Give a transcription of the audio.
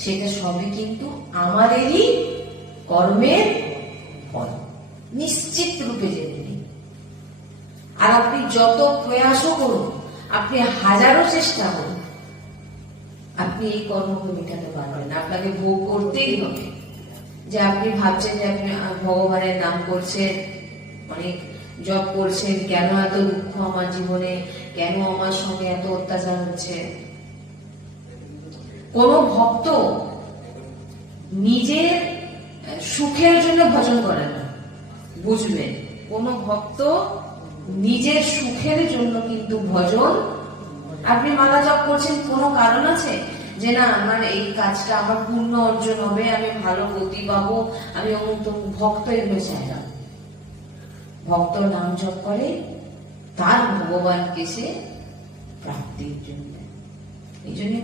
সেটা সবই কিন্তু আমাদেরই কর্মের ফল, নিশ্চিত রূপে জেনে নিন। আর আপনি যত প্রয়াসও করুন, আপনি হাজারো চেষ্টা করুন, আপনি এই কর্মকে মেটাতে পারবেন না। আপনাকে ভোগ করতেই হবে। যে আপনি ভাবছেন যে আপনি ভগবানের নাম করছেন, অনেক জপ করছেন, কেন এত দুঃখ আমার জীবনে, কেন আমার সঙ্গে এত অত্যাচার হচ্ছে। কোন ভক্ত নিজের সুখের জন্য ভজন করে না, বুঝবেন। কোন ভক্ত নিজের সুখের জন্য কিন্তু ভজন, আপনি মালা জপ করছেন কোনো কারণ আছে যে না আমার এই কাজটা আমার পূর্ণ অর্জন হবে, আমি ভালো গতি পাবো, আমি অমুক তমুক, ভক্ত এগুলো চায় না। ভক্ত নাম জপ করে তার ভগবানকে সে প্রাপ্তির জন্য। এই জন্য